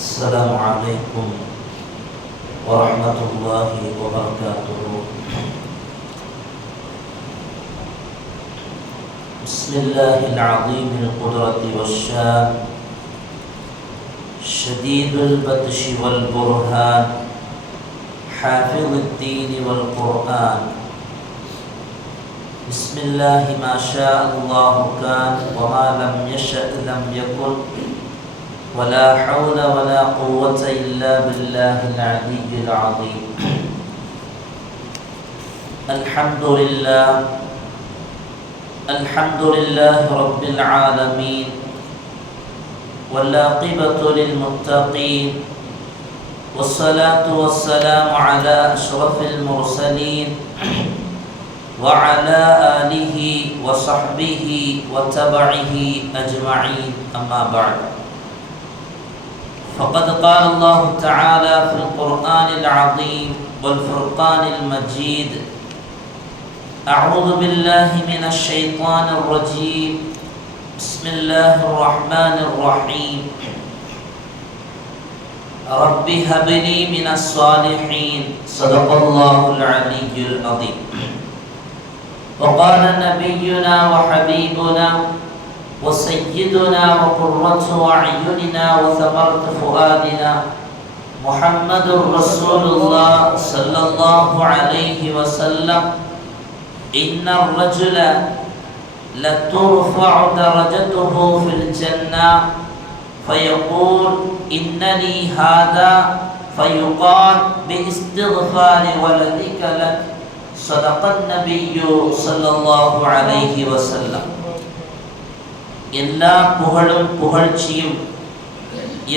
السلام عليكم ورحمة الله وبركاته. بسم الله العظيم القدرة والشان شديد البطش والبرهان حافظ الدين والقرآن. بسم الله ما شاء الله كان وما لم يشأ لم يكن ولا حول ولا قوة إلا بالله العلي العظيم. الحمد لله رب العالمين والعاقبة للمتقين والصلاة والسلام على أشرف المرسلين وعلى آله وصحبه وتبعه أجمعين، أما بعد. فقد قال الله تعالى في القرآن العظيم والفرقان المجيد: أعوذ بالله من الشيطان الرجيم، بسم الله الرحمن الرحيم. رب هب لي من الصالحين، صدق الله العلي العظيم. وقال نبينا وحبيبنا وسيدنا وقرة أعيننا وثمرة فؤادنا محمد رسول الله صلى الله عليه وسلم: إن الرجل لترفع درجته في الجنة فيقول إن لي هذا فيقال باستغفار ولدك لك. صدق النبي صلى الله عليه وسلم. எல்லா புகழும் புகழ்ச்சியும்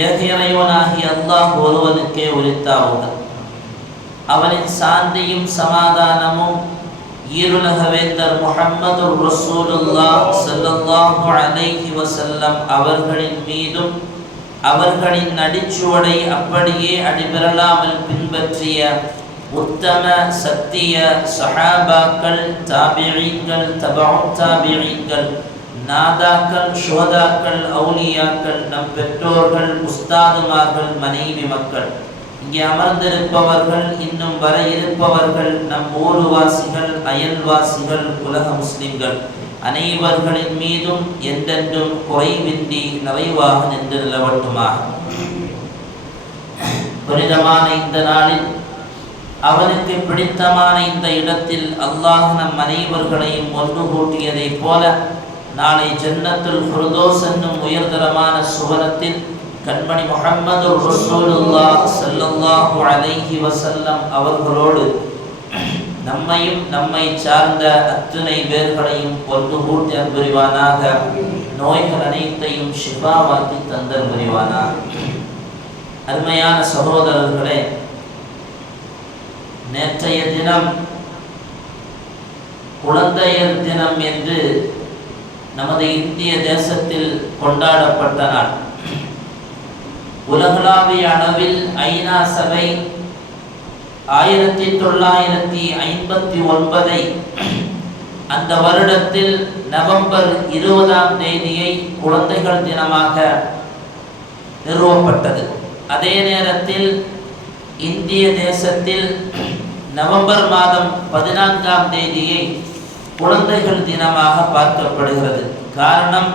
ஏக இறைவனாகிய அல்லாஹ் ஒருவனுக்கே உரித்தாவுக. அவனின் சாந்தியும் சமாதானமும் ஈருலக வேந்தர் முஹம்மது ரசூலுல்லாஹ் ஸல்லல்லாஹு அலைஹி வஸல்லம் அவர்களின் மீதும் அவர்களின் அடிச்சுவடை அப்படியே அடிபெறலாமல் பின்பற்றிய உத்தம சத்திய சஹாபாக்கள், தாபிஈன்கள், தபஉ தாபிஈன்கள், நாதாக்கள், ஷுஹதாக்கள், அவுலியாக்கள், நம் பெற்றோர்கள், உஸ்தாதுமார்கள், மனைவி மக்கள், இங்கே அமர்ந்திருப்பவர்கள், இன்னும் வர இருப்பவர்கள், நம் ஊர்வாசிகள், அயல்வாசிகள், உலக முஸ்லிம்கள் அனைவர்களின் மீதும் என்றென்றும் குறைவின்றி நிறைவாக நின்று நிலவட்டுமாக. புனிதமான இந்த நாளில் அவனுக்கு பிடித்தமான இந்த இடத்தில் அல்லாஹ் நம் அனைவர்களையும் ஒன்று கூட்டியதை போல நாளை ஜன்னத்துல் ஃபிர்தௌஸ் என்னும் உயர்தரமான சுவனத்தில் கண்மணி முஹம்மது ரசூலுல்லாஹ் ஸல்லல்லாஹு அலைஹி வஸல்லம் அவர்களோடு நம்மையும் நம்மை சார்ந்த அத்தனை பேர்களையும் ஒன்று கூட்டி அன்புரிவானாக. நோய்கள் அனைத்தையும் ஷிஃபாவாக்கி தந்தல் புரிவானாக. அருமையான சகோதரர்களே, நேற்றைய தினம் குழந்தையர் தினம் என்று நமது இந்திய தேசத்தில் கொண்டாடப்பட்ட நாள். உலகளாவிய அளவில் ஐநா சபை 1959 அந்த வருடத்தில் நவம்பர் 20ஆம் தேதியை குழந்தைகள் தினமாக நிறுவப்பட்டது. அதே நேரத்தில் இந்திய தேசத்தில் நவம்பர் மாதம் 14ஆம் தேதியை குழந்தைகள் தினமாக பார்க்கப்படுகிறது. காரணம்,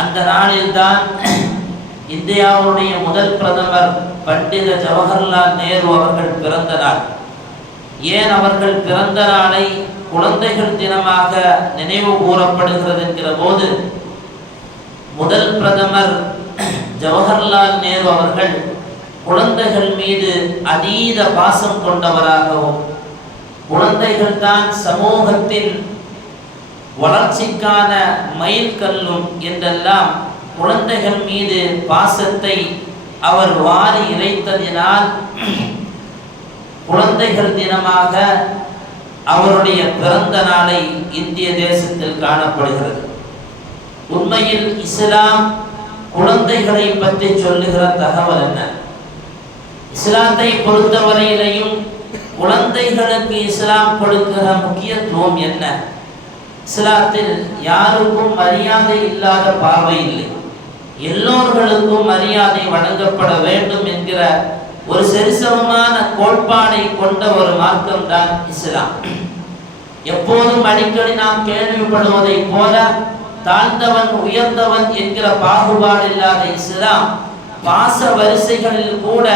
அந்த நாளில்தான் இந்தியாவுடைய முதல் பிரதமர் பண்டித ஜவஹர்லால் நேரு அவர்கள் பிறந்த நாள். ஏன் அவர்கள் பிறந்த நாளை குழந்தைகள் தினமாக நினைவு கூறப்படுகிறது என்கிற போது, முதல் பிரதமர் ஜவஹர்லால் நேரு அவர்கள் குழந்தைகள் மீது அதீத பாசம் கொண்டவராகவும், குழந்தைகள் தான் சமூகத்தின் வளர்ச்சிக்கான மைல்கல்லும் என்றெல்லாம் குழந்தைகள் மீது பாசத்தை அவர் வாரி இறைத்ததினால் குழந்தைகள் தினமாக அவருடைய பிறந்த நாளை இந்திய தேசத்தில் காணப்படுகிறது. உண்மையில் இஸ்லாம் குழந்தைகளை பற்றி சொல்லுகிற தகவல் என்ன? இஸ்லாத்தை பொறுத்தவரையிலையும் குழந்தைகளுக்கு இஸ்லாம் கொடுக்கிற முக்கியத்துவம் என்ன? இஸ்லாத்தில் யாருக்கும் மரியாதை இல்லாத பார்வை இல்லை. எல்லோர்களுக்கும் மரியாதை வழங்கப்பட வேண்டும் என்கிற ஒரு சரிசமமான கோட்பாடை கொண்ட ஒரு மார்க்கம் தான் இஸ்லாம். எப்போதும் அடிக்கடி நாம் கேள்விப்படுவதை போல தாழ்ந்தவன் உயர்ந்தவன் என்கிற பாகுபாடு இல்லாத இஸ்லாம் பாச வரிசைகளில் கூட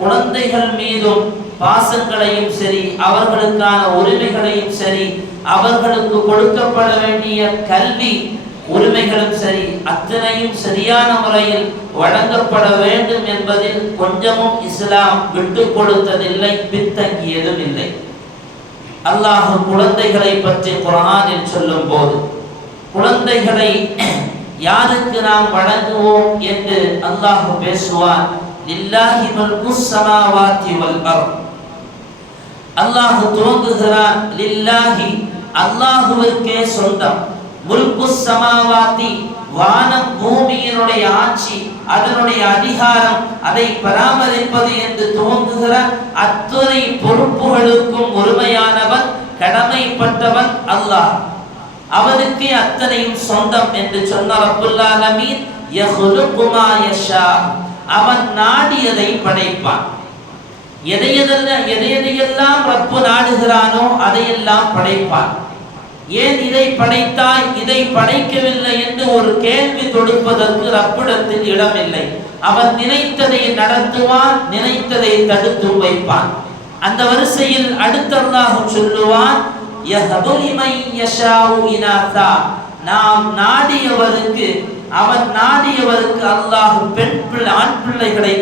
குழந்தைகள் மீதும் பாசங்களையும் சரி, அவர்களுக்கான உரிமைகளையும் சரி, அவர்களுக்கு கொடுக்கப்பட வேண்டிய கல்வி உரிமைகளும் சரி, அத்தனையும் சரியான முறையில் வழங்கப்பட வேண்டும் என்பதில் கொஞ்சமும் இஸ்லாம் விட்டு கொடுத்ததில்லை, பின்தங்கியதும் இல்லை. அல்லாஹ் குழந்தைகளை பற்றி குர்ஆனில் சொல்லும் போது குழந்தைகளை யாருக்கு நாம் வழங்குவோம் என்று அல்லாஹ் பேசுவான். லில்லாஹி முல்குஸ் ஸமாவாதி வல் அர்த். அல்லாஹ் துவங்குகிறான், லில்லாஹி அல்லாஹ்வுக்கே சொந்தம், முல்குஸ் ஸமாவாதி வானம் பூமியினுடைய ஆட்சி, அதனுடைய அதிகாரம், அதை பராமரிப்பது என்று துவங்குகிறான். அத்துணை பொறுப்புகளுக்கும் உரிமையானவன், கடமைப்பட்டவன் அல்லாஹ். அவனுக்கு அத்தனையும் சொந்தம் என்று சொன்ன ரப்புல் ஆலமீன் யஹ்லுகு மா யஷா, அவன் நாடியதை படைப்பான். எதையெல்லாம் ரப்பு நாடுகிறானோ அதையெல்லாம் படைப்பான். ஏன் இதை படைத்தாய், இதை படைக்கவில்லை என்று ஒரு கேள்வி தொடுப்பதற்கு ரப்பிடத்தில் இடமில்லை. அவன் நினைத்ததை நடத்துவான், நினைத்ததை தடுத்து வைப்பான். அந்த வரிசையில் அடுத்த அல்லாஹ் சொல்லுவான், யஹபு லிமன் யஷாஉ இனாஸா, நாம் நாடியவருக்கு, அவன் நாடியவருக்கு அல்லாஹ் ஆண் பிள்ளைகளை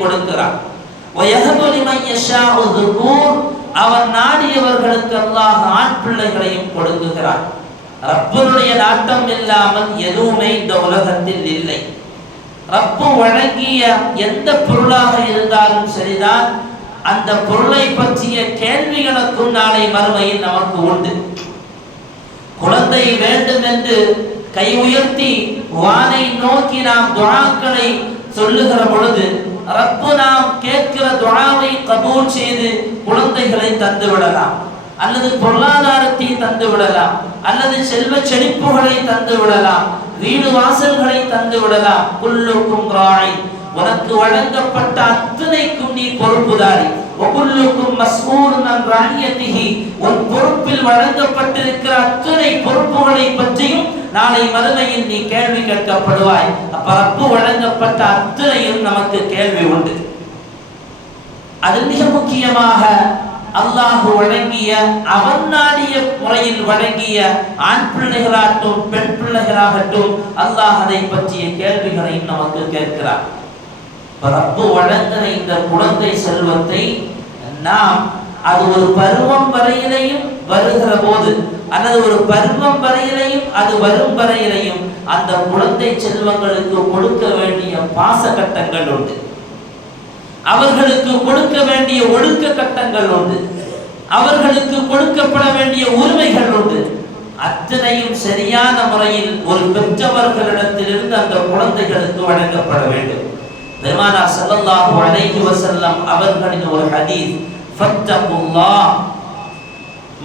கொடுக்கிறான். வயஹபு லிமன் யஷாஉ ذுகூர், அவன் நாடியவர்களுக்கு அல்லாஹ் ஆண் பிள்ளைகளையும் கொடுக்கிறான். ரப்புடைய நாட்டம் இல்லாமல் எதுவுமே இந்த உலகத்தில் இல்லை. ரப்பு வழங்கிய எந்த பொருளாக இருந்தாலும் சரிதான், அந்த பொருளை பற்றிய கேள்விகளுக்கும் நாளை மறுமையில் நமக்கு உண்டு. குழந்தை வேண்டும் என்று கை உயர்த்தி வானை நோக்கி நாம் துஆக்களை சொல்லுகிற பொழுது ரப்பு நாம் கேட்கிற துஆவை கபூல் செய்து குழந்தைகளை தந்து விடலாம், அல்லது பொருளாதாரத்தை தந்து விடலாம், அல்லது செல்வ செழிப்புகளை தந்து விடலாம், வீடு வாசல்களை தந்து விடலாம். குல்லுக்கும் ராய், உனக்கு வழங்கப்பட்ட அத்தனைக்கும் நீ பொறுப்புதாரி. வகுல்லுக்கும் மஸ்ஊலுன் அன் ரஅய்யதிஹி, உன் பொறுப்பில் வழங்கப்பட்டிருக்கிற அத்தனை பொறுப்புகளை பற்றியும் நாளை மறுமையில் நீ கேள்வி கேட்கப்படுவாய். அப்ப ரப்பு வழங்கப்பட்ட அத்தனையும் நமக்கு கேள்வி உண்டு. அதில் மிக முக்கியமாக அல்லாஹ் வழங்கிய, அவன் நாடிய முறையில் வழங்கிய ஆண் பிள்ளைகளாகட்டும் பெண் பிள்ளைகளாகட்டும் அல்லாஹ் அதை பற்றிய கேள்விகளை நமக்கு கேட்கிறார். ரப்பு வழங்கின இந்த குழந்தை செல்வத்தை நாம் அது ஒரு பருவம் வரையிலையும் வருகிற போது, அல்லது ஒரு பருவம் வரையிலையும் அது வரும் வரையிலையும் அந்த குழந்தை செல்வங்களுக்கு கொடுக்க வேண்டிய பாச கட்டங்கள் உண்டு, அவர்களுக்கு கொடுக்க வேண்டிய ஒழுக்க கட்டங்கள் உண்டு, அவர்களுக்கு கொடுக்கப்பட வேண்டிய உரிமைகள் உண்டு. அத்தனையும் சரியான முறையில் ஒரு பெற்றவர்களிடத்திலிருந்து அந்த குழந்தைகளுக்கு வழங்கப்பட வேண்டும். பெருமானார் ஸல்லல்லாஹு அலைஹி வஸல்லம் அவர்களின் ஒரு ஹதீஸ், ஃபத்தகுல்லாஹ்,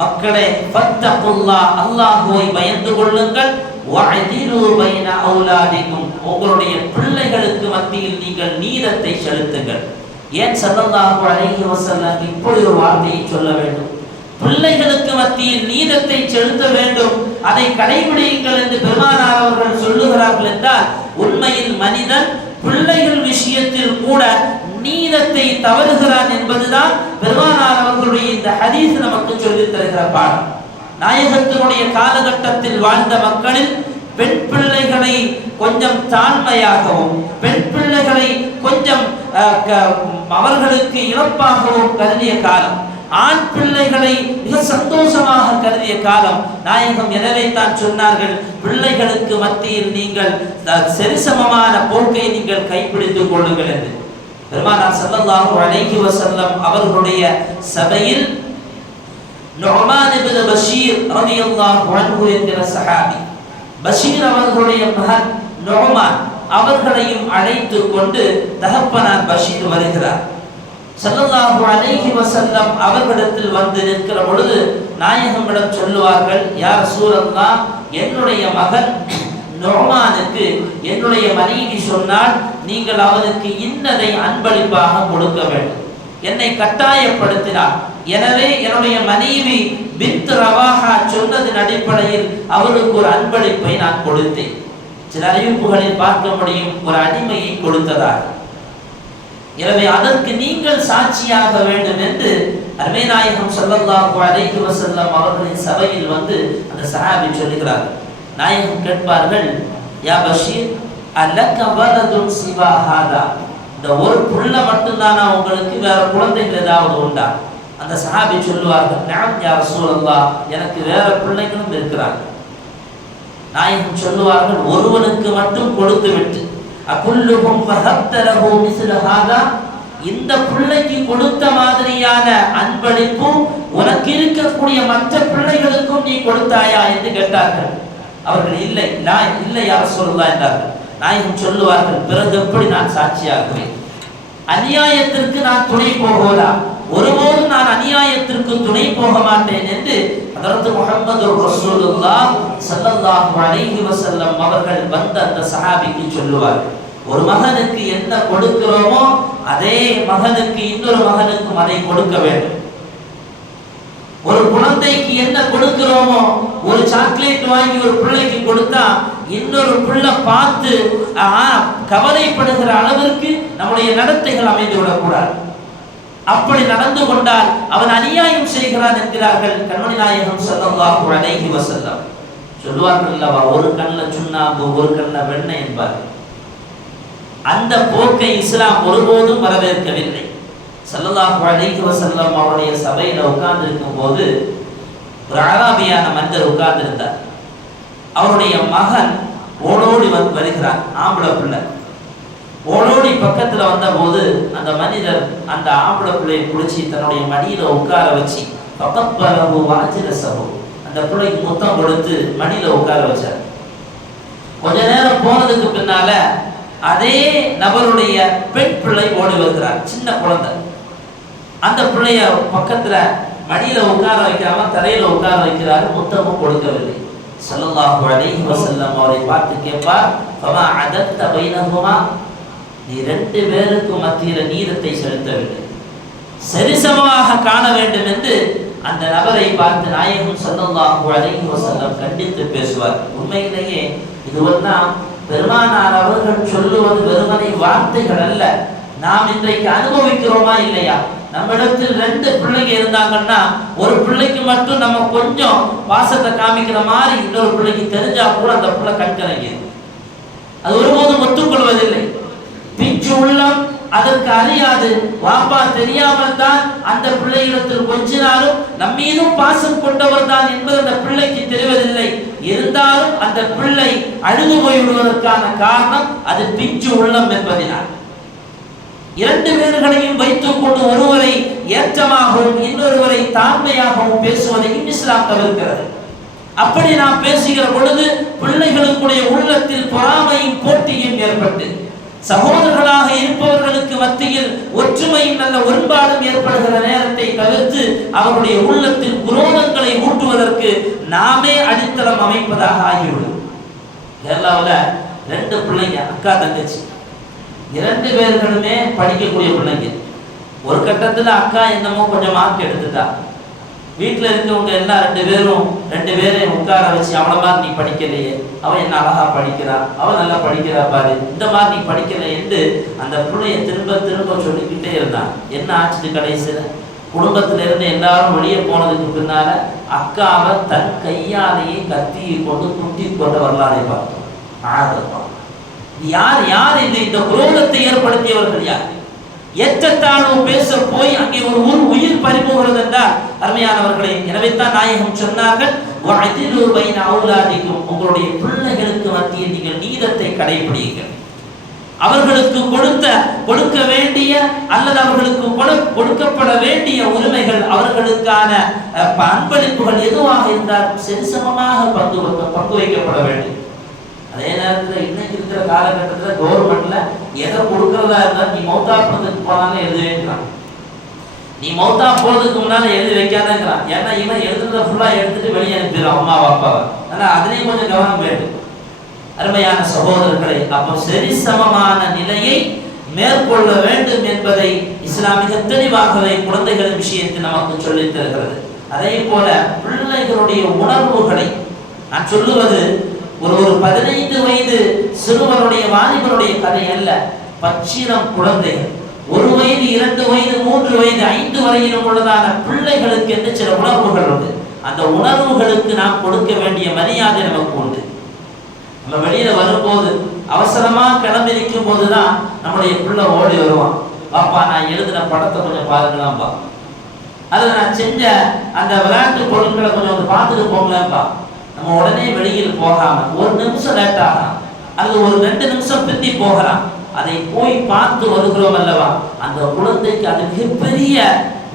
மக்களே ஃபத்தகுல்லாஹ், அல்லாஹ்வை பயந்து கொள்ளுங்கள், வஅதிலு பைன அவுலாதிக்கும், உங்களுடைய பிள்ளைகளுக்கு மத்தியில் நீங்கள் நீதத்தை செலுத்துங்கள். ஏன் ஸல்லல்லாஹு அலைஹி வஸல்லம் இப்படி ஒரு வார்த்தையை சொல்ல வேண்டும்? பிள்ளைகளுக்கு மத்தியில் நீதத்தை செலுத்த வேண்டும், அதை கடைபிடியுங்கள் என்று பெருமானார் அவர்கள் சொல்லுகிறார்கள் என்றால், உண்மையில் மனிதன் பிள்ளைகள் விஷயத்தில் கூட நீதத்தை தவறுகிறான் என்பதுதான் பெருமானார் அவர்களுடைய இந்த ஹதீஸ் நமக்கு சொல்லித் தருகிற பாடம். நாயகத்தினுடைய காலகட்டத்தில் வாழ்ந்த மக்களில் பெண் பிள்ளைகளை கொஞ்சம் தாழ்மையாகவும், பெண் பிள்ளைகளை கொஞ்சம் அவர்களுக்கு இழப்பாகவும் கருதிய காலம், ஆண் பிள்ளைகளை மிக சந்தோஷமாக கருதிய காலம் நாயகம். எனவே தான் சொன்னார்கள், பிள்ளைகளுக்கு மத்தியில் நீங்கள் சரிசமமான போக்கை நீங்கள் கைப்பிடித்துக் கொள்ளுங்கள் என்று. பெருமானார் ஸல்லல்லாஹு அலைஹி வஸல்லம் அவர்களுடைய சபையில் நுஅமான் இப்னு பஷீர் ரலியல்லாஹு அன்ஹு என்கிற சஹாபி, பஷீர் அவர்களுடைய மகன் நுஅமான் அவர்களையும் அழைத்து கொண்டு தகப்பனார் பஷீர் வருகிறார். ஸல்லல்லாஹு அலைஹி வஸல்லம் அவர்களிடத்தில் வந்து நிற்கிற பொழுது நாயகமிடம் சொல்லுவார்கள், யா ரசூலல்லாஹ், என்னுடைய மகன் நுஅமானுக்கு என்னுடைய மனைவி சொன்னால் நீங்கள் அவனுக்கு இன்னதை அன்பளிப்பாக கொடுக்க வேண்டும். என்னை கட்டாயப்படுத்தினார். எனவே என்னுடைய மனைவி பின்த் ரவாஹா சொன்னதின் அடிப்படையில் அவருக்கு ஒரு அன்பளிப்பை நான் கொடுத்தேன். சில அறிவிப்புகளில் பார்க்க முடியும் ஒரு அடிமையை கொடுத்ததாக. எனவே அதற்கு நீங்கள் சாட்சியாக வேண்டும் என்று அருமை நாயகம் ஸல்லல்லாஹு அலைஹி வஸல்லம் அவர்களின் சபையில் வந்து அந்த சஹாபி சொல்லுகிறார். நாயகம் கேட்பார்கள், யா பஷீர் அல்லக வலதுன் சிவா ஹாதா, இந்த ஒரு புள்ள மட்டும்தானா உங்களுக்கு, வேற குழந்தைகள் ஏதாவது உண்டா? அந்த சஹாபி சொல்லுவார்கள், நஅம் யா ரசூலல்லாஹ், எனக்கு வேற பிள்ளைகளும் இருக்கிறாங்க. நாயகம் சொல்லுவார்கள், ஒருவனுக்கு மட்டும் கொடுத்து விட்டு அகுல்லுஹும் வஹப்தலஹு மிஸ்ல ஹாதா, இந்த பிள்ளைக்கு கொடுத்த மாதிரியான அன்பளிப்பு உனக்கு இருக்கக்கூடிய மற்ற பிள்ளைகளுக்கும் நீ கொடுத்தாயா என்று கேட்டார்கள். அவர்கள் இல்லை இல்லை யா ரசூலல்லாஹ் என்றார்கள். நாயகம் சொல்லுவார்கள், பிறகு எப்படி நான் சாட்சியாகுவேன்? அநியாயத்திற்கு நான் துணை போகலா, ஒருபோதும் நான் அநியாயத்திற்கு துணை போக மாட்டேன் என்று ஹதரத் முஹம்மது ரசூலுல்லாஹ் ஸல்லல்லாஹு அலைஹி வஸல்லம் அவர்கள் வந்த அந்த சஹாபிக்கு சொல்லுவார்கள், ஒரு மகனுக்கு என்ன கொடுக்கிறோமோ அதே மகனுக்கு இன்னொரு மகனுக்கும் அதை கொடுக்க வேண்டும். ஒரு குழந்தைக்கு என்ன கொடுக்கிறோமோ, ஒரு சாக்லேட் வாங்கி ஒரு பிள்ளைக்கு கொடுத்தா இன்னொரு பிள்ளை பார்த்து கவலைப்படுகிற அளவிற்கு நம்முடைய நடத்தைகள் அமைந்து விடக்கூடாது. அப்படி நடந்து கொண்டால் அவன் அநியாயம் செய்கிறான் என்கிறார்கள் கண்மணி நாயகம் ஸல்லல்லாஹு அலைஹி வஸல்லம். சொல்லுவார்கள் அல்லவா, ஒரு கண்ணுல சுண்ணாம்பு ஒரு கண்ணுல வெண்ணெய் என்பார்கள். அந்த போக்கை இஸ்லாம் ஒருபோதும் வரவேற்கவில்லை. ஸல்லல்லாஹு அலைஹி வஸல்லம் அவருடைய சபையில உட்கார்ந்து இருக்கும் போது ஒரு அராபியான மனிதர் உட்கார்ந்து இருந்தார். அவருடைய மகன் ஓடோடி வருகிறார், ஆம்பளை பிள்ளை. ஓடோடி பக்கத்துல வந்த போது அந்த மனிதர் அந்த ஆம்பளை பிள்ளையை பிடிச்சி தன்னுடைய மடியில உட்கார வச்சு பக்கப்பலவு வாஜிரசவு, அந்த பிள்ளைக்கு முத்தம் கொடுத்து மடியில உட்கார வச்சார். கொஞ்ச நேரம் போனதுக்கு பின்னால அதே நபருடைய பெண் பிள்ளை ஓடி வருகிறார், சின்ன குழந்தை. அந்த பிள்ளைய பக்கத்துல மடியில உட்கார வைக்காம தரையில உட்கார வைக்கிறார், முத்தமும் கொடுக்கவில்லை. ஸல்லல்லாஹு அலைஹி வஸல்லம் அவரை பார்த்து கேட்பார், ஃபமா அதத்த பைனஹுமா, நீ ரெண்டு பேருக்கு மத்தியில நீதத்தை செலுத்தவில்லை, சரிசமமாக காண வேண்டும் என்று அந்த நபரை பார்த்து நாயகம் ஸல்லல்லாஹு அலைஹி வஸல்லம் கண்டித்து பேசுவார். உண்மையிலேயே இதுவெல்லாம் பெருமானார் அவர்கள் சொல்லுவது வெறுமனை வார்த்தைகள் அல்ல, நாம் இன்றைக்கு அனுபவிக்கிறோமா இல்லையா? நம்மிடத்தில் ரெண்டு பிள்ளைங்க இருந்தாங்கன்னா ஒரு பிள்ளைக்கு மட்டும் நம்ம கொஞ்சம் பாசத்தை காமிக்கிற மாதிரி இன்னொரு பிள்ளைக்கு தெரிஞ்சா கூட அந்த பிள்ளை கண்கலங்கியது. அது ஒருபோதும் ஒத்துக்கொள்வதில்லை. பிஞ்சு உள்ளம் அதற்கு அறியாது. வாப்பா தெரியாமல் தான் அந்த பிள்ளையிடத்தில் கொஞ்சினாலும் நம்மீதும் பாசம் கொண்டவர் தான் என்பது அந்த பிள்ளைக்கு தெரிவதில்லை. இருந்தாலும் அந்த பிள்ளை அழுது போய்விடுவதற்கான காரணம் அது பிஞ்சு உள்ளம் என்பதினால். இரண்டு பேர்களையும் வைத்துக் கொண்டு ஒருவரை ஏற்றமாகவும் இன்னொருவரை தாழ்மையாகவும் பேசுவதை இஸ்லாம் தவிர்க்கிறது. அப்படி நாம் பேசுகிற பொழுது பிள்ளைகளுடைய உள்ளத்தில் பொறாமையும் போட்டியும் ஏற்பட்டு சகோதரர்களாக இருப்பவர்களுக்கு மத்தியில் ஒற்றுமையும் நல்ல ஒருபாடும் ஏற்படுகிற நேரத்தை தவிர்த்து அவருடைய உள்ளத்தில் குரோதங்களை ஊட்டுவதற்கு நாமே அடித்தளம் அமைப்பதாக ஆகிவிடும். கேரளாவில் ரெண்டு பிள்ளைங்க, அக்கா தங்கச்சி, இரண்டு பேர்களுமே படிக்கக்கூடிய பிள்ளைங்க. ஒரு கட்டத்தில் அக்கா என்னமோ கொஞ்சம் மார்க் எடுத்துட்டா. வீட்டில் இருக்கவங்க எல்லாம் ரெண்டு பேரையும் உட்கார வச்சு, அவளை மாதிரி நீ படிக்கலையே, அவன் என்ன அழகா படிக்கிறான், அவன் நல்லா படிக்கிறா பாரு, இந்த மாதிரி நீ படிக்கலை என்று அந்த பிள்ளைய திரும்ப திரும்ப சொல்லிக்கிட்டே இருந்தான். என்ன ஆச்சுட்டு கடைசியில் குடும்பத்தில இருந்து எல்லாரும் வெளியே போனதுக்கு பின்னால அக்காவை தன் கையாலேயே கத்தியை கொண்டு குத்தி கொண்ட வரலாறை பார்த்தோம். யார் யார் இந்த குரோதத்தை ஏற்படுத்தியவர்கள் யார்? ஏற்றத்தாழ்வு பேச போய் அங்கே ஒரு உயிர் பறிபோகிறது என்றால் அருமையானவர்களே, எனவே தான் நாயகம் சொன்னார்கள், வஅதிலு பைன அவுலாதிக்கும், உங்களுடைய பிள்ளைகளுக்கு மத்தியில் நீங்கள் நீதத்தை கடைபிடியுங்கள். அவர்களுக்கு கொடுக்க வேண்டிய அல்லது அவர்களுக்கு கொடுக்கப்பட வேண்டிய உரிமைகள், அவர்களுக்கான அன்பளிப்புகள் எதுவாக இருந்தால் சரிசமமாக பங்கு வைக்கப்பட வேண்டும். அதே நேரத்தில் இன்னைக்கு இருக்கிற காலகட்டத்தில் கவர்மெண்ட்ல எதை கொடுக்கறதா இருந்தால் நீ மௌத்தா போறதுக்கு போனாலும் எழுதி வைக்கிறான், நீ மௌத்தா போறதுக்கு முன்னால எழுதி வைக்காதங்கிறான். ஏன்னா இவன் எழுதுறத ஃபுல்லா எடுத்துட்டு வெளியே அனுப்பிடுறான் அம்மா அப்பாவை. ஆனா அதுலேயும் கொஞ்சம் கவனம் வேண்டும். அருமையான சகோதரர்களை, அப்போ சரிசமமான நிலையை மேற்கொள்ள வேண்டும் என்பதை இஸ்லாமிக தெளிவாகவே குழந்தைகளின் விஷயத்தில் நமக்கு சொல்லித் தருகிறது. அதே போல பிள்ளைகளுடைய உணர்வுகளை நான் சொல்லுவது ஒரு 15 வயது சிறுவனுடைய வாலிபனுடைய கதை அல்ல. பச்சிலம் குழந்தைகள் 1 வயது 2 வயது 3 வயது 5 வரையிலும் உள்ளதான பிள்ளைகளுக்கு என்று சில உணர்வுகள் உண்டு. அந்த உணர்வுகளுக்கு நாம் கொடுக்க வேண்டிய மரியாதை நமக்கு உண்டு. நம்ம வெளியில வரும்போது அவசரமா கிளம்பி நிற்கும் போதுதான் நம்முடைய பிள்ளை ஓடி வருவான். பாப்பா நான் எழுதின படத்தை கொஞ்சம் பாருங்களாம்பா, அதில் நான் செஞ்ச அந்த விளையாட்டு பொருட்களை கொஞ்சம் வந்து பார்த்துட்டு போங்களாம்பா. நம்ம உடனே வெளியில் போகாம 1 நிமிஷம் லேட் ஆகலாம், அல்லது ஒரு 2 நிமிஷம் பிந்தி போகலாம். அதை போய் பார்த்து வருகிறோம் அல்லவா, அந்த குழந்தைக்கு அது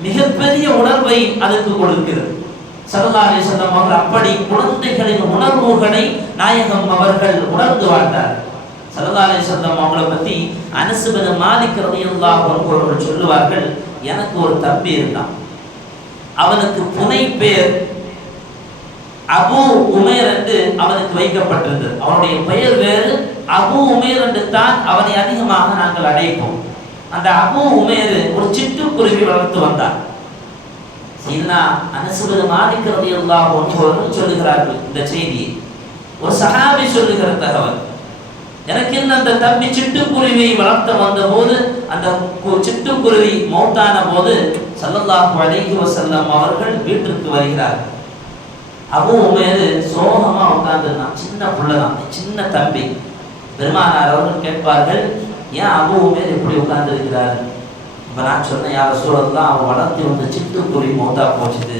மிகப்பெரிய உணர்வை அதுக்கு கொடுக்கிறது. ஸல்லல்லாஹு அலைஹி வஸல்லம் அவர்கள் அப்படி குழந்தைகளின் உணர்வுகளை நாயகம் அவர்கள் உணர்ந்து வாழ்ந்தார். ஸல்லல்லாஹு அலைஹி வஸல்லம் அவங்களை பற்றி அனஸ் பின் மாலிக் ரலியல்லாஹு அன்ஹு அவர்கள் சொல்லுவார்கள், எனக்கு ஒரு தம்பி இருந்தான், அவனுக்கு புனை பேர் அபு உமைர் என்று அவனுக்கு வைக்கப்பட்டிருந்தது. அவனுடைய பெயர் வேறு, அபு உமைர் என்று தான் அவனை அதிகமாக நாங்கள் அழைப்போம். அந்த அபு உமைர் ஒரு சிட்டுக்குருவி வளர்த்து வந்தார். அனஸ் பின் மாலிக் ரலியல்லாஹு அன்ஹு அவர்கள் சொல்லுகிறார்கள் இந்த செய்தியை. ஒரு சஹாபி சொல்லுகிற தகவல், எனக்கு அந்த தம்பி சிட்டுக்குருவியை வளர்த்த வந்த போது அந்த சிட்டுக்குருவி மௌத்தான போது ஸல்லல்லாஹு அலைஹி வஸல்லம் அவர்கள் வீட்டிற்கு வருகிறார்கள். அபு உமைர் சோகமா உட்கார்ந்துருந்தான், சின்ன பிள்ளைதான், சின்ன தம்பி. பெருமானார் அவர்கள் கேட்பார்கள், ஏன் அபு உமைர் எப்படி உட்கார்ந்து இருக்கிறார்? இப்போ நான் சொன்னேன், யார சூழல்லாம் அவன் வளர்த்தி வந்த சிட்டுக்குருவி மௌத்தா போச்சுது,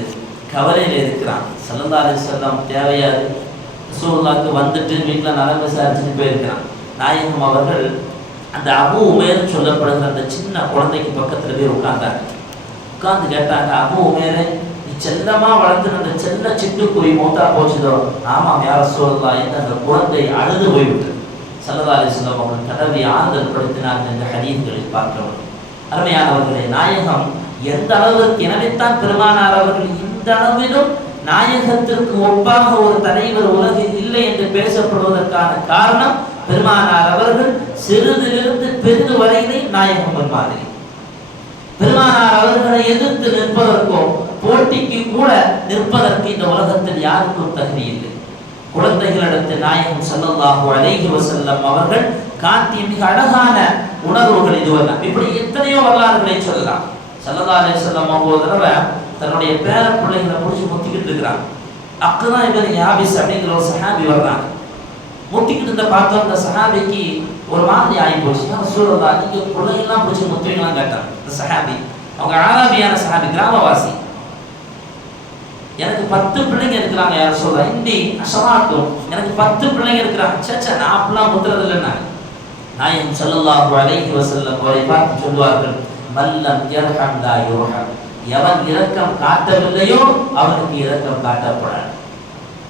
கவலையில் இருக்கிறான். ஸல்லல்லாஹு அலைஹி வஸல்லம் தேவையாது ரசூலுல்லாஹ்க்கு வந்துட்டு வீட்டில் நலம் விசாரிச்சுட்டு போயிருக்கிறான். நாயகம் அவர்கள் அந்த அபு உமைர் சொல்லப்படுகிற அந்த சின்ன குழந்தைக்கு பக்கத்தில் போய் உட்கார்ந்தாங்க. உட்கார்ந்து கேட்டாங்க, அபு உமைரே, நீ செல்லமா வளர்த்து அந்த செல்ல சிட்டுக்குருவி மௌத்தா போச்சுதோ? ஆமாம் யார ரசூலுல்லாஹ் என்று அந்த குழந்தை அழுது போய்விட்டு ஸல்லல்லாஹு அலைஹி வஸல்லம் அவர்கள் தடவி ஆறுதல் படுத்தினார்கள் இந்த ஹதீஸ்களில் பார்க்கிறோம். அருமையானவர்களே, நாயகம் எந்த அளவிற்கு, எனவேத்தான் பெருமானார் அவர்கள் இந்த அளவிலும் நாயகத்திற்கு ஒப்பாக ஒரு தலைவர் உலகில் இல்லை என்று பேசப்படுவதற்கான காரணம், பெருமானார் அவர்கள் சிறிதிலிருந்து பெரிது வரையிலே நாயகம் மாதிரி. பெருமானார் அவர்களை எதிர்த்து நிற்பதற்கோ போட்டிக்கு கூட நிற்பதற்கு இந்த உலகத்தில் யாருக்கும் தகுதி இல்லை. குழந்தைகளிடத்தில் நாயகம் ஸல்லல்லாஹு அலைஹி வஸல்லம் அவர்கள் காட்டிய மிக அழகான உணர்வுகள் இதுவெல்லாம். இப்படி எத்தனையோ வரலாறுகளை சொல்லலாம். ஸல்லல்லாஹு அலைஹி வஸல்லம் ஒரு தடவை தன்னுடைய பேர பிள்ளைகளை பிடிச்சி முத்திக்கிட்டு இருக்கிறாங்க. அக்ரா இப்னு யாபிஸ் அப்படிங்கிற ஒரு சஹாபி வர்றாங்க. முத்திக்கிட்டு இருந்த பார்த்தோம், அந்த சஹாபிக்கு ஒரு மாதிரி ஆகி போச்சு. ரசூலுல்லாஹ் நீங்க பிள்ளைகள்லாம் பிடிச்சி முத்துவீங்களான்னு கேட்டாங்க. இந்த சஹாபி அவங்க ஆராபியான சஹாபி, கிராமவாசி. எனக்கு 10 பிள்ளைங்க இருக்கிறாங்க யார் சொல்றா, இந்தி அஷராத்தும் எனக்கு 10 பிள்ளைங்க இருக்கிறாங்க. சேச்சா நான் அப்படிலாம் முத்துறது இல்லைன்னா. நாயகம் ஸல்லல்லாஹு அலைஹி வஸல்லம் அவரை பார்த்து சொல்வார்கள், மல்லம் யர்ஹம் லா யுர்ஹம், எவன் இரக்கம் காட்டவில்லையோ அவனுக்கு இரக்கம் காட்டப்படாது.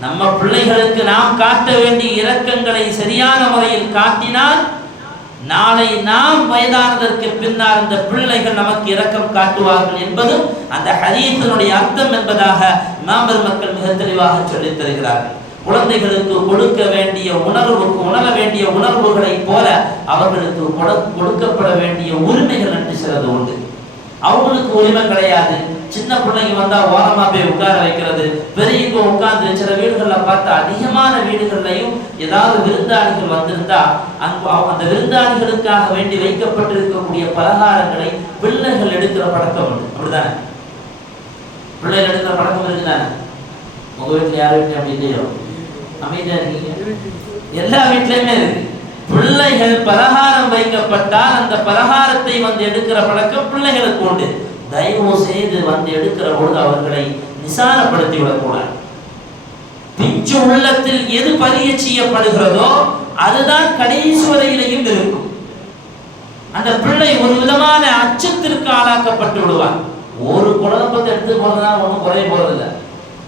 நம்ம பிள்ளைகளுக்கு நாம் காட்ட வேண்டிய இரக்கங்களை சரியான முறையில் காட்டினால் நாளை நாம் வயதானதற்கு பின்னால் அந்த பிள்ளைகள் நமக்கு இரக்கம் காட்டுவார்கள் என்பதும் அந்த ஹதீஸினுடைய அர்த்தம் என்பதாக இமாம் பெருமக்கள் மிக தெளிவாக சொல்லித் தருகிறார்கள். குழந்தைகளுக்கு கொடுக்க வேண்டிய உணர வேண்டிய உணர்வுகளைப் போல அவர்களுக்கு கொடுக்கப்பட வேண்டிய உரிமைகள் என்று சிலது உண்டு. அவங்களுக்கு உரிமை கிடையாது. சின்ன பிள்ளைங்க வந்தா ஓரமா போய் உட்கார வைக்கிறது, பெரியவங்க உட்கார்ந்து, சில வீடுகள்ல பார்த்தா அதிகமான வீடுகள்லையும் ஏதாவது விருந்தாளிகள் வந்திருந்தா அந்த விருந்தாளிகளுக்காக வேண்டி வைக்கப்பட்டிருக்கக்கூடிய பலகாரங்களை பிள்ளைகள் எடுக்கிற பழக்கம் உண்டு. அப்படித்தானே? பிள்ளைகள் எடுக்கிற பழக்கம் இருக்குதானே? உங்க வீட்டுல யார் வீட்டுல அப்படி இல்லையோ? அமைதியா இருக்கீங்க? எல்லா வீட்லயுமே இருக்கு. பிள்ளைகள் பலகாரம் வைக்கப்பட்டால் அந்த பலகாரத்தை வந்து எடுக்கிற பழக்கம் பிள்ளைகளுக்கு உண்டு. தயவு செய்து வந்து எடுக்கிற பொழுது அவர்களை நிசாரப்படுத்தி விடக்கூடாது. பிஞ்சு உள்ளத்தில் எது பதிய செய்யப்படுகிறதோ அதுதான் கடைசி வரையிலையும் இருக்கும். அந்த பிள்ளை ஒரு விதமான அச்சத்திற்கு ஆளாக்கப்பட்டு விடுவார். ஒரு குழந்தை எடுத்து போறதுனால ஒன்றும் குறைய போறதில்லை,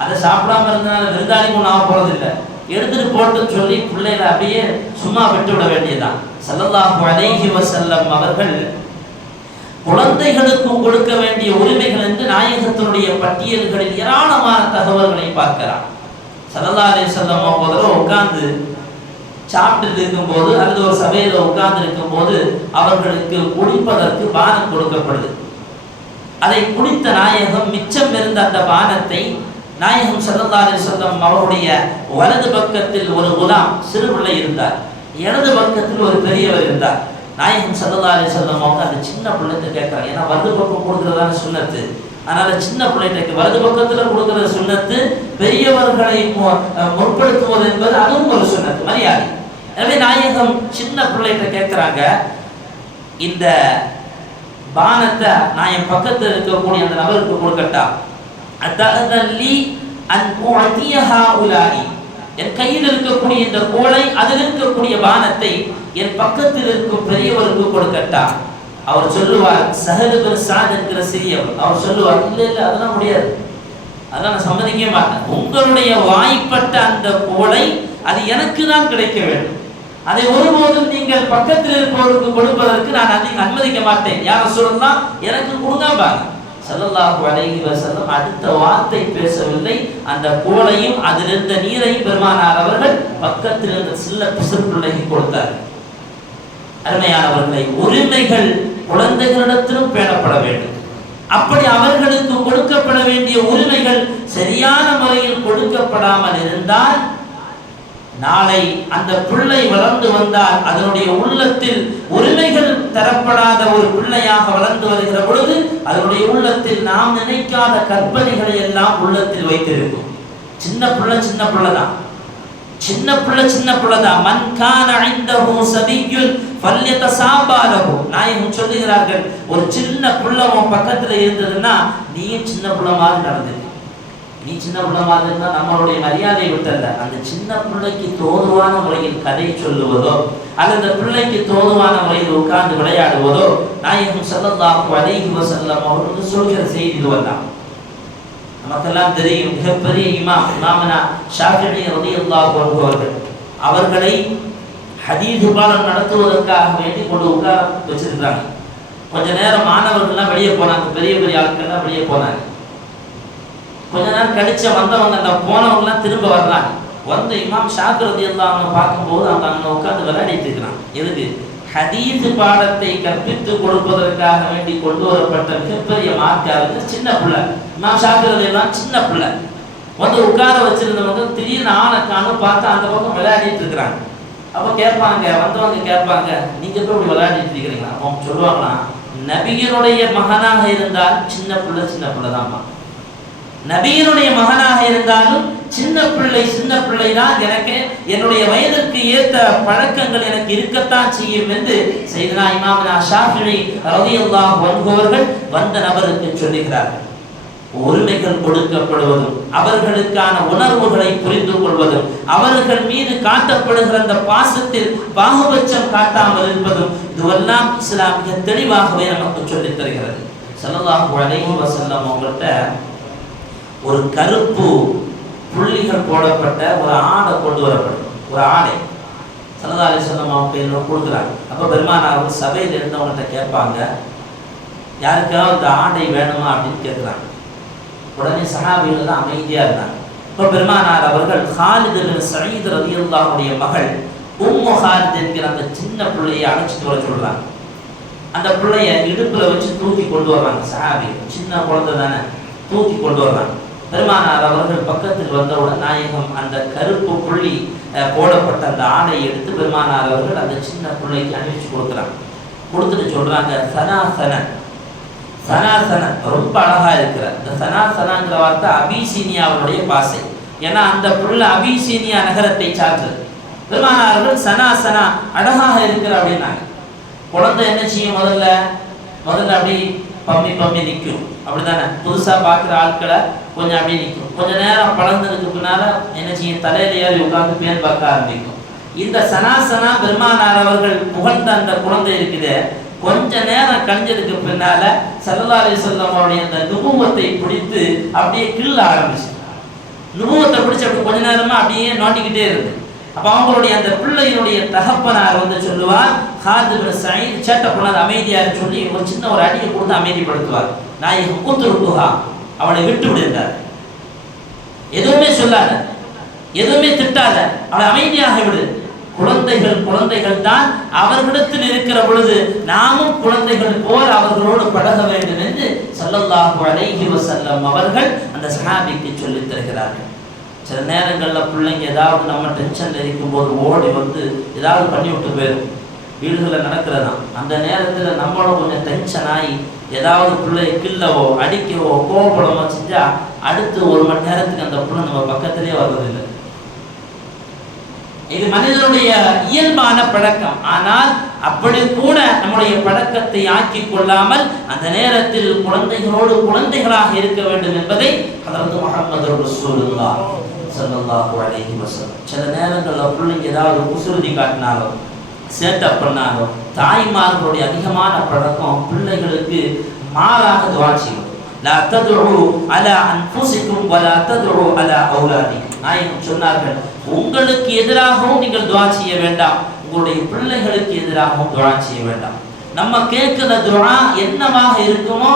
அதை சாப்பிடாம இருந்தனால விருந்தாளிக்கு ஒன்றும் ஆக போறதில்லை. எடுத்துட்டு போட்டு சொல்லி பிள்ளைகளை அப்படியே சும்மா விட்டு விட வேண்டியதுதான். ஸல்லல்லாஹு அலைஹி வஸல்லம் அவர்கள் குழந்தைகளுக்கும் கொடுக்க வேண்டிய உரிமைகள் என்று நாயகத்தினுடைய பட்டியல்களில் ஏராளமான தகவல்களை பார்க்கிறார். ஸல்லல்லாஹு அலைஹி வஸல்லம் உட்கார்ந்து சாப்பிட்டு இருக்கும் போது அல்லது ஒரு சபையில உட்கார்ந்து இருக்கும் போது அவர்களுக்கு குடிப்பதற்கு பானம் கொடுக்கப்படுது. அதை குடித்த நாயகம் மிச்சம் இருந்த அந்த பானத்தை நாயகம் ஸல்லல்லாஹு அலைஹி வஸல்லம் அவருடைய வலது பக்கத்தில் ஒரு குலாம் சிறு பிள்ளை இருந்தார், இடது பக்கத்தில் ஒரு பெரியவர் இருந்தார். நாயகம் ஸல்லல்லாஹு அலைஹி வஸல்லம் அவங்க அந்த சின்ன பிள்ளைகிட்ட கேட்கறாங்க. ஏன்னா வலது பக்கம் கொடுக்கறதான சுன்னத்து, அதனால சின்ன பிள்ளைகிட்ட வலது பக்கத்துல கொடுக்கறது சுன்னத்து, பெரியவர்களை முற்படுத்துவது என்பது அதுவும் ஒரு சுன்னத்து, மரியாதை. எனவே நாயகம் சின்ன பிள்ளைகிட்ட கேட்கறாங்க, இந்த பானத்தை நான் என் பக்கத்தில் இருக்கக்கூடிய அந்த நபருக்கு கொடுக்கட்டா? அதல்லி அன் உஅதியஹா உலாஇ, என் கையில் இருக்கக்கூடிய இந்த கோலை அதில் இருக்கக்கூடிய பானத்தை என் பக்கத்தில் இருக்கும் பெரியவருக்கு கொடுக்கட்டா? அவர் சொல்லுவார், சஹல் இப்னு ஸஅத் என்கிற சிறியவர், அவர் சொல்லுவார், இல்ல இல்ல அதெல்லாம் முடியாது, அதெல்லாம் நான் சம்மதிக்க மாட்டேன். உங்களுடைய வாய்ப்பட்ட அந்த கோலை அது எனக்கு தான் கிடைக்க வேண்டும், அதை ஒருபோதும் நீங்கள் பக்கத்தில் இருப்பவருக்கு கொடுப்பதற்கு நான் அனுமதிக்க மாட்டேன். யா ரசூலல்லாஹ் எனக்கு கொடுங்கபாங்க. ஸல்லல்லாஹு அலைஹி வஸல்லம் அடுத்த வார்த்தை பேசவில்லை. அந்த கோலையும் அதிலிருந்த நீரையும் பெருமானார் அவர்கள் பக்கத்தில் இருந்த சிறு பிள்ளைக்கு கொடுத்தார். அருமையானவர்களை, உரிமைகள் குழந்தைகளிடத்திலும் பேணப்பட வேண்டும். அப்படி அவர்களுக்கு கொடுக்கப்பட வேண்டிய உரிமைகள் சரியான முறையில் கொடுக்கப்படாமல் இருந்தால் நாளை அந்த பிள்ளை வளர்ந்து வந்தால் அதனுடைய உள்ளத்தில் உரிமைகள் தரப்படாத ஒரு பிள்ளையாக வளர்ந்து வருகிற பொழுது அதனுடைய உள்ளத்தில் நாம் நினைக்காத கற்பனைகளை எல்லாம் உள்ளத்தில் வைத்திருக்கும். சின்ன பிள்ளை தான், சின்ன பிள்ளை தான். மன் கான இன்தஹு சபிய்யுன் ஃபல்யதசாபா லஹு, நாயகம் சொல்லுகிறார்கள், ஒரு சின்ன பிள்ளை உன் பக்கத்துல இருந்ததுன்னா நீ சின்ன பிள்ளை மாதிரி நடந்துக்க. நீ சின்ன பிள்ளை மாதிரி இருந்தா நம்மளுடைய மரியாதை விட்டல்ல, அந்த சின்ன பிள்ளைக்கு தோதுவான முறையில் கதை சொல்லுவதோ அல்லது அந்த பிள்ளைக்கு தோதுவான முறையில் உட்கார்ந்து விளையாடுவதோ நாயகம் ஸல்லல்லாஹு அலைஹி வஸல்லம் அவர்கள் சொல்கிற செய்தி இதுவெல்லாம் நமக்கெல்லாம் தெரியும். மிகப்பெரிய இமாமனா ஷாஃபிஈ ரலியல்லாஹு அன்ஹு அவர்களை ஹதீஸ் பாடம் நடத்துவதற்காக வேண்டி கொண்டு உட்கார வச்சிருக்காங்க. கொஞ்ச நேரம் மாணவர்கள்லாம் வெளியே போனாங்க, பெரிய பெரிய ஆட்கள்லாம் வெளியே போனாங்க. கொஞ்ச நேரம் கழிச்ச வந்தவங்க அந்த போனவங்கலாம் திரும்ப வர்றாங்க. வந்து இமாம் ஷாஃபிஈ ரலியல்லாஹு அன்ஹு பார்க்கும்போது அவங்க அங்கே உட்கார்ந்து விளையாடிட்டு இருக்கிறான். எதுக்கு? ஹதீஸ் பாடத்தை கற்பித்து கொடுப்பதற்காக வேண்டி கொண்டு வரப்பட்ட மிகப்பெரிய மார்க்காரர்கள் சின்ன பிள்ளை. இமாம் ஷாஃபிஈ ரலியல்லாஹு சின்ன பிள்ளை வந்து உட்கார வச்சிருந்தவங்க திடீர்னு ஆனக்கானு பார்த்து அந்த பக்கம் விளையாடிட்டு இருக்கிறாங்க. அப்போ கேட்பாங்க, வந்தவங்க கேட்பாங்க, நீங்க போய் இப்படி விளையாடிட்டு இருக்கிறீங்களா? அவங்க சொல்லுவாங்களா, நபியினுடைய மகனாக இருந்தால் சின்ன பிள்ளை தான்மா, நபியினுடைய மகனாக இருந்தாலும் சின்ன பிள்ளை தான், எனக்கு என்னுடைய வயதிற்கு ஏற்ற பழக்கங்கள் எனக்கு இருக்கத்தான் செய்யும் என்று சையதுனா இமாம் ஷாஃபிஈ ரலியல்லாஹு அன்ஹு அவர்கள் வந்த நபருக்கு சொல்லுகிறார்கள். உரிமைகள் கொடுக்கப்படுவதும் அவர்களுக்கான உணர்வுகளை புரிந்து கொள்வதும் அவர்கள் மீது காட்டப்படுகிற அந்த பாசத்தில் பாகுபட்சம் காட்டாமல் இருப்பதும் இதுவெல்லாம் இஸ்லாம் மிக தெளிவாகவே நமக்கு சொல்லித் தருகிறது. ஸல்லல்லாஹு அலைஹி வஸல்லம் அவங்கள்ட்ட ஒரு கருப்பு புள்ளிகள் போடப்பட்ட ஒரு ஆடை கொண்டு வரப்படும். ஒரு ஆடை ஸல்லல்லாஹு அலைஹி வஸல்லம் அவங்க கொடுக்குறாங்க. அப்போ பெருமானார் சபையில் இருந்தவங்கள்ட்ட கேட்பாங்க, யாருக்காவது இந்த ஆடை வேணுமா அப்படின்னு கேட்குறாங்க. உடனே சஹாபிகள் தான் அமைதியாக இருந்தாங்க. இப்போ பெருமானார் அவர்கள் ஹாலித் இப்னு ஸஈத் ரலியல்லாஹு அன்ஹுடைய மகள் உம்மு ஹாலித் என்கிற அந்த சின்ன பிள்ளையை அழைச்சிட்டு வர சொல்றாங்க. அந்த பிள்ளைய இடுப்புல வச்சு தூக்கி கொண்டு வர்றாங்க. சஹாபி சின்ன குழந்தை தானே, தூக்கி கொண்டு வர்றாங்க. பெருமானார் அவர்கள் பக்கத்தில் வந்தவுடன் நாயகம் அந்த கருப்பு புள்ளி போடப்பட்ட அந்த ஆடையை எடுத்து பெருமானார் அவர்கள் அந்த சின்ன பிள்ளைக்கு அணிவிச்சு கொடுக்குறாங்க. கொடுத்துட்டு சொல்றாங்க, சனாசன ரொம்ப அழகா இருக்கிற. இந்த சனாசனாங்கிற வார்த்தை அபிசீனியாவுடைய பாசை. ஏன்னா அந்த புள்ள அபிசீனியா நகரத்தை சார்ந்தது. பெருமானார்கள் சனாசனா அழகாக இருக்கிற அப்படின்னாங்க. குழந்தை என்ன செய்யும்? முதல்ல அப்படி பம்மி நிற்கும், அப்படித்தானே? புதுசா பார்க்குற ஆட்களை கொஞ்சம் அப்படியே நிற்கும். கொஞ்ச நேரம் பழந்ததுக்கு பின்னால என்ன செய்யும்? தலையில ஏறி உட்கார்ந்து பேர் பார்க்க ஆரம்பிக்கும். இந்த சனாசனா பெருமானார் அவர்கள் புகழ்ந்த அந்த குழந்தை இருக்குது, கொஞ்ச நேரம் கழிஞ்சதுக்கு பின்னால ஸல்லல்லாஹு அலைஹி வஸல்லம் அவருடைய அந்த நுபுவத்தை பிடித்து அப்படியே கிள்ள ஆரம்பிச்சு. நுபுவத்தை பிடிச்சி அப்படி கொஞ்ச நேரமா அப்படியே நோண்டிக்கிட்டே இருக்கு. அப்ப அவங்களுடைய அந்த பிள்ளையினுடைய தகப்பனார் வந்து சொல்லுவார், ஹாலித் இப்னு ஸஈத் சேட்டை பண்ணாத அமைதியாரு சொல்லி ஒரு சின்ன ஒரு அடியை கொடுத்து அமைதிப்படுத்துவார். நாயகம் கூத்துருக்குஹா, அவளை விட்டு விடுந்தார், எதுவுமே சொல்லாத, எதுவுமே திட்டாத, அவளை அமைதியாக விடு. குழந்தைகள் தான் அவர்களிடத்தில் இருக்கிற பொழுது நாமும் குழந்தைகள் போல் அவர்களோடு பழக வேண்டும் என்று ஸல்லல்லாஹு அலைஹி வஸல்லம் அவர்கள் அந்த சஹாபிக்கு சொல்லித் தருகிறார்கள். சில நேரங்களில் பிள்ளைங்க ஏதாவது நம்ம டென்ஷன்ல இருக்கும்போது ஓடி வந்து ஏதாவது பண்ணி விட்டு போயிடும். வீடுகளில் நடக்கிறதான். அந்த நேரத்தில் நம்மளும் கொஞ்சம் டென்ஷன் ஆகி ஏதாவது பிள்ளையை கிள்ளவோ அடிக்கவோ கோவப்படவோ செஞ்சா அடுத்து 1 மணி நேரத்துக்கு அந்த பிள்ளை நம்ம பக்கத்திலே வர்றதில்லை. இது மனிதனுடைய இயல்பான பழக்கம். ஆனால் அப்படி கூட நம்முடைய பழக்கத்தை ஆக்கி கொள்ளாமல் அந்த நேரத்தில் குழந்தைகளோடு குழந்தைகளாக இருக்க வேண்டும் என்பதை ஹதரத் முஹம்மது ரசூலுல்லாஹ் ஸல்லல்லாஹு அலைஹி வஸல்லம். சில நேரங்களில் பிள்ளைங்க ஏதாவது குசுருதி காட்டினாலும் சேட்டப் பண்ணாலும் தாய்மார்களுடைய அதிகமான பழக்கம் பிள்ளைகளுக்கு மாறாக துஆ செய்வது. லா ததுஉ அலா அன்ஃபுஸிகும் வலா ததுஉ அலா அவுலாதிகும். நாயகம் சொன்னார்கள், உங்களுக்கு எதிராகவும் நீங்கள் துஆ செய்ய வேண்டாம், உங்களுடைய பிள்ளைகளுக்கு எதிராகவும் துஆ செய்ய வேண்டாம். நம்ம கேட்கிற துஆ என்னவாக இருக்குமோ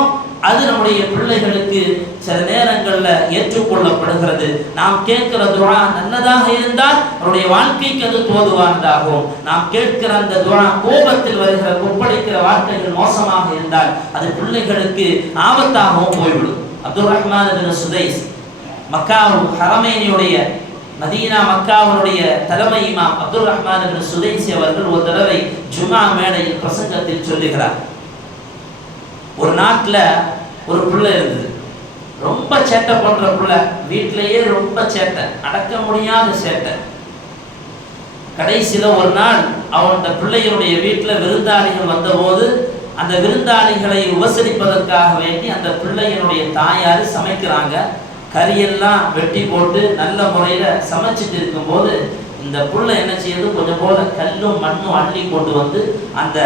அது நம்முடைய பிள்ளைகளுக்கு சில நேரங்களில் ஏற்றுக்கொள்ளப்படுகிறது. நாம் கேட்கிற துஆ நல்லதாக இருந்தால் அவருடைய வாழ்க்கைக்கு அது தோதுவானதாகும். நாம் கேட்கிற அந்த துஆ கோபத்தில் வருகிற கொப்பளிக்கிற வார்த்தைகள் மோசமாக இருந்தால் அது பிள்ளைகளுக்கு ஆபத்தாகவும் போய்விடும். அப்துல் ரஹ்மான் இப்னு சுதைஸ் மக்கா ஹரமைனுடைய மதீனா மக்காவுடைய தலைமை இமாம் அப்துல் ரஹ்மான் இப்னு சுதைஸ் அவர்கள் ஒரு தடவை ஜும்ஆ மேடையில் பிரசங்கத்தில் சொல்லுகிறார். ஒரு நாட்டில் ஒரு பிள்ளை இருந்தது, ரொம்ப சேட்டை பண்ற பிள்ளை, வீட்டிலேயே ரொம்ப சேட்டை, அடக்க முடியாத சேட்டை. கடைசியில் ஒரு நாள் அந்த பிள்ளைகளுடைய வீட்டில் விருந்தாளிகள் வந்தபோது அந்த விருந்தாளிகளை உபசரிப்பதற்காக வேண்டி அந்த பிள்ளையினுடைய தாயார் சமைக்கிறாங்க. கறியெல்லாம் வெட்டி போட்டு நல்ல முறையில் சமைச்சிட்டு இருக்கும்போது இந்த புள்ள என்ன செய்யுது, கொஞ்சம் போல கல்லும் மண்ணும் அள்ளி கொண்டு வந்து அந்த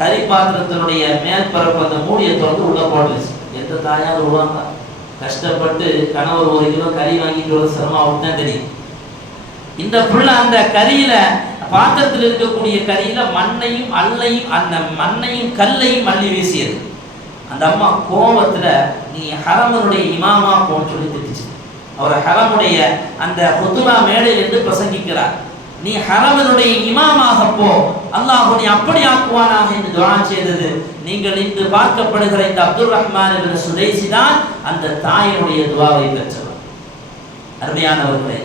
கறி பாத்திரத்தினுடைய மேற்பரப்பு அந்த மூடியை திறந்து உள்ள போட்டுச்சு. எந்த தாயாவது விடுவாங்க? கஷ்டப்பட்டு கணவர் 1 கிலோ கறி வாங்கிட்டு ஒரு சிரமம் தான் தெரியும். இந்த புள்ள அந்த கறியில பாத்திரத்தில் இருக்கக்கூடிய கறியில மண்ணையும் கல்லையும் அள்ளி வீசியது. அந்த அம்மா கோபத்துல, நீ ஹரமனுடைய இமாமா போன்னு சொல்லி திட்டுச்சு. அவர் ஹரமுடைய அந்த ஹுதுபா மேடையில் இருந்து பிரசங்கிக்கிறார். நீ ஹரமனுடைய இமாமாக போ, அல்லாஹ் நீ அப்படி ஆக்குவானாக என்று துஆ செய்தது. நீங்கள் இன்று பார்க்கப்படுகிற இந்த அப்துல் ரஹ்மான் இப்னு சுதைசி தான் அந்த தாயினுடைய துஆவை பெற்றவர். அருமையானவர்களே,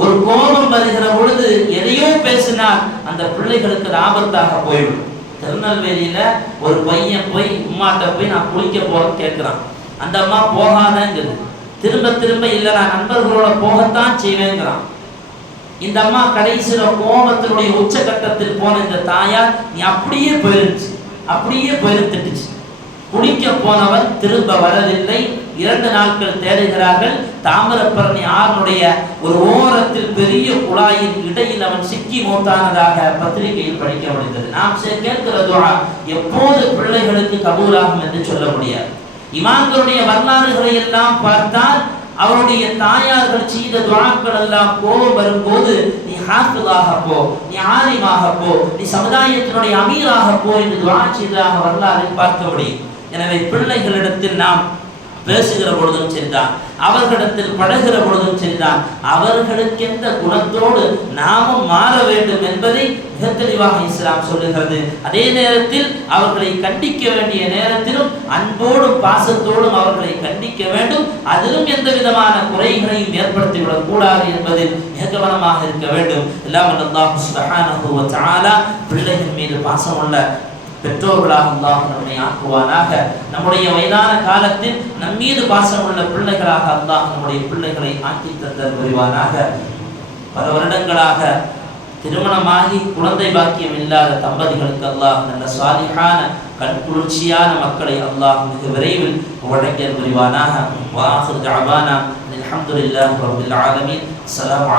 ஒரு கோபம் வருகிற பொழுது எதையோ பேசினால் அந்த பிள்ளைகளுக்கு ஆபத்தாக போய்விடும். திருநெல்வேலியில ஒரு பையன் போய் உம்மாட்ட போய் நான் குளிக்க போறேன்னு கேட்கிறான். அந்த அம்மா போகாதங்குது. திரும்ப இல்லை நான் நண்பர்களோட போகத்தான் செய்வேங்கிறான். இந்த அம்மா கடைசியில கோபத்தினுடைய உச்சகட்டத்தில் போன இந்த தாயார் நீ அப்படியே போயிருந்துட்டுச்சு. குளிக்க போனவன் திரும்ப வரவில்லை. 2 நாட்கள் தேடுகிறார்கள். தாமிரபரணி ஆறுடைய ஒரு ஓரத்தில் பெரிய குழாயின் இடையில் அவன் சிக்கி மூத்தானதாக பத்திரிகையில் படிக்க முடிந்தது. நாம் கேட்கிற துஆ எப்போது பிள்ளைகளுக்கு கபூலாகும் என்று சொல்ல முடியாது. இமாம்களுடைய வரலாறுகளை எல்லாம் பார்த்தால் அவருடைய தாயார்கள் செய்த துஆக்கள் எல்லாம் கோபம் வரும்போது நீ ஹாஃபிதாக போ, நீ ஆலிமாக போ, நீ சமுதாயத்தினுடைய அமீராக போ என்று துஆ செய்ததாக வரலாற்றில் பார்க்க முடியும். எனவே பிள்ளைகளிடத்தில் நாம் பேசுகிற பொழுதும் சரிதான், அவர்களிடத்தில் பழகிற பொழுதும் சரிதான், அவர்களுக்கு எந்த குணத்தோடு நாமும் மாற வேண்டும் என்பதை மிக தெளிவாக இஸ்லாம் சொல்லுகிறது. அதே நேரத்தில் அவர்களை கண்டிக்க வேண்டிய நேரத்திலும் அன்போடும் பாசத்தோடும் அவர்களை கண்டிக்க வேண்டும். அதிலும் எந்த விதமான குறைகளையும் ஏற்படுத்திவிடக் கூடாது என்பதில் மிக கவனமாக இருக்க வேண்டும். எல்லாம் அல்லாஹ் சுப்ஹானஹு வ தஆலா பிள்ளைகள் மீது பாசமுள்ள பெற்றோர்களாக அல்லாஹ் நம்மை ஆக்குவானாக. நம்முடைய வயதான காலத்தில் நம் மீது பாசமுள்ள பிள்ளைகளாக அல்லாஹ் நம்முடைய பிள்ளைகளை ஆக்கி தந்தல் புரிவானாக. பல வருடங்களாக திருமணமாகி குழந்தை பாக்கியம் இல்லாத தம்பதிகளுக்கு அல்லாஹ் நல்ல சாலிஹான கண்குளிர்ச்சியான மக்களை அல்லாஹ் மிக விரைவில் வழங்கல் புரிவானாக. வ ஆகிரு தஅவானா அல்ஹம்துலில்லாஹி ரப்பில் ஆலமீன். அஸ்ஸலாமு